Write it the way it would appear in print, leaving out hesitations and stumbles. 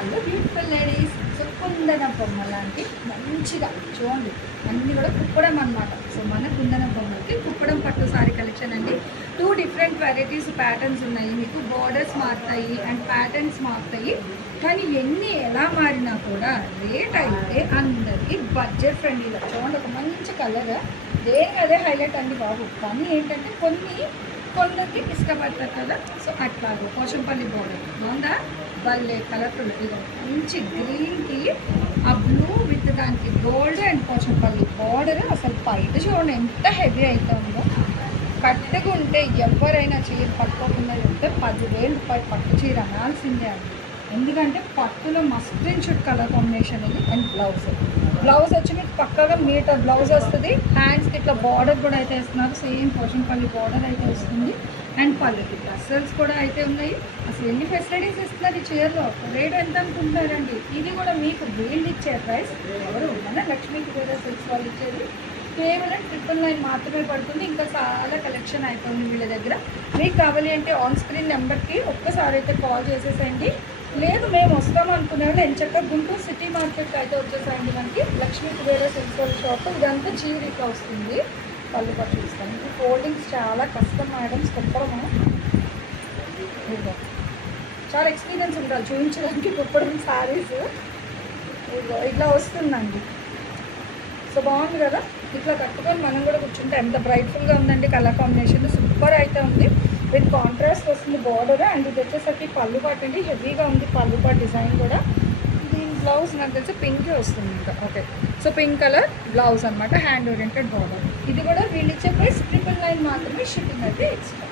Hello beautiful ladies. So కుందన బొమ్మ లాంటి మంచిగా చూడండి, అన్నీ కూడా కుప్పడం అనమాట. సో మన కుందన బొమ్మలకి కుప్పడం పట్టు సారీ కలెక్షన్ అండి. 2 డిఫరెంట్ వెరైటీస్ ప్యాటర్న్స్ ఉన్నాయి. మీకు బోర్డర్స్ మారుతాయి అండ్ ప్యాటర్న్స్ మారుతాయి. కానీ ఎన్ని ఎలా మారినా కూడా రేట్ అయితే అందరికీ బడ్జెట్ ఫ్రెండ్లీగా. చూడండి, ఒక మంచి కలర్, దేనికి అదే హైలైట్ అండి బాబు. కానీ ఏంటంటే కొందరికి ఇష్టపడతారు కదా. సో అట్లాగే పోచంపల్లి బోర్డర్ బాగుందా, భలే కలర్ఫుల్. ఇదో మంచి గ్రీన్కి ఆ బ్లూ విత్ దానికి గోల్డ్ అండ్ పోచంపల్లి బార్డర్. అసలు బయట చూడండి ఎంత హెవీ అయితే ఉందో. కట్టుకుంటే ఎవరైనా చీర పట్టుకోకుండా ఉంటే 10,000 రూపాయలు పట్టు చీర అనాల్సిందే అండి. ఎందుకంటే పట్టులో మస్ట్రిన్ షుడ్ కలర్ కాంబినేషన్ ఇది. అండ్ బ్లౌజ్ వచ్చి మీకు పక్కగా మీటర్ బ్లౌజ్ వస్తుంది. హ్యాండ్స్కి ఇట్లా బార్డర్ కూడా అయితే ఇస్తున్నారు. సేమ్ పోచంపల్లి బార్డర్ అయితే వస్తుంది. అండ్ పళ్ళుకి టసల్స్ కూడా అయితే ఉన్నాయి. అసలు ఎన్ని ఫెసిలిటీస్ ఇస్తున్నారు ఈ చీరలో. రేట్ ఎంత అనుకుంటున్నారండి? ఇది కూడా మీకు వీళ్ళు ఇచ్చే ప్రైస్ ఎవరు మన లక్ష్మీ కుబేర సిల్క్స్ వాళ్ళు ఇచ్చేది కేవలం 999 మాత్రమే పడుతుంది. ఇంకా చాలా కలెక్షన్ అయిపోయింది వీళ్ళ దగ్గర. మీకు కావాలి అంటే ఆన్ స్క్రీన్ నెంబర్కి ఒక్కసారి అయితే కాల్ చేసేసేయండి. లేదు మేము వస్తాం అనుకునే వాళ్ళు ఎంచక్క గుంటూరు సిటీ మార్కెట్కి అయితే వచ్చేసాయండి. మనకి లక్ష్మీ కుబేర సిల్క్స్ వాళ్ళ షాప్. ఇదంతా చీర ఇట్లా వస్తుంది. పళ్ళు పట్టు చూస్తాను. ఇంకా ఫోల్డింగ్స్ చాలా కష్టం మేడమ్స్, కుప్పడము చాలా ఎక్స్పీరియన్స్ ఉండాలి చూపించడానికి. కుప్పడం శారీస్ ఇట్లా వస్తుందండి. సో బాగుంది కదా, ఇట్లా కట్టుకొని మనం కూడా కూర్చుంటే ఎంత బ్రైట్ఫుల్గా ఉందండి. కలర్ కాంబినేషన్ సూపర్ అయితే ఉంది. విత్ కాంట్రాస్ట్ వస్తుంది బార్డర్. అండ్ ఇది వచ్చేసరికి పళ్ళు పాటు అండి, హెవీగా ఉంది పళ్ళు పాటు డిజైన్ కూడా. దీని బ్లౌజ్ నాకు తెలిసి పింక్ వస్తుంది ఇంకా. Okay, so pink colour blouse అనమాట, హ్యాండ్ ఓరియంటెడ్ బార్డర్. ఇది కూడా వీళ్ళు ఇచ్చే ప్రైస్ 999 మాత్రమే. షిప్పింగ్ అయితే ఎక్స్ట్రా.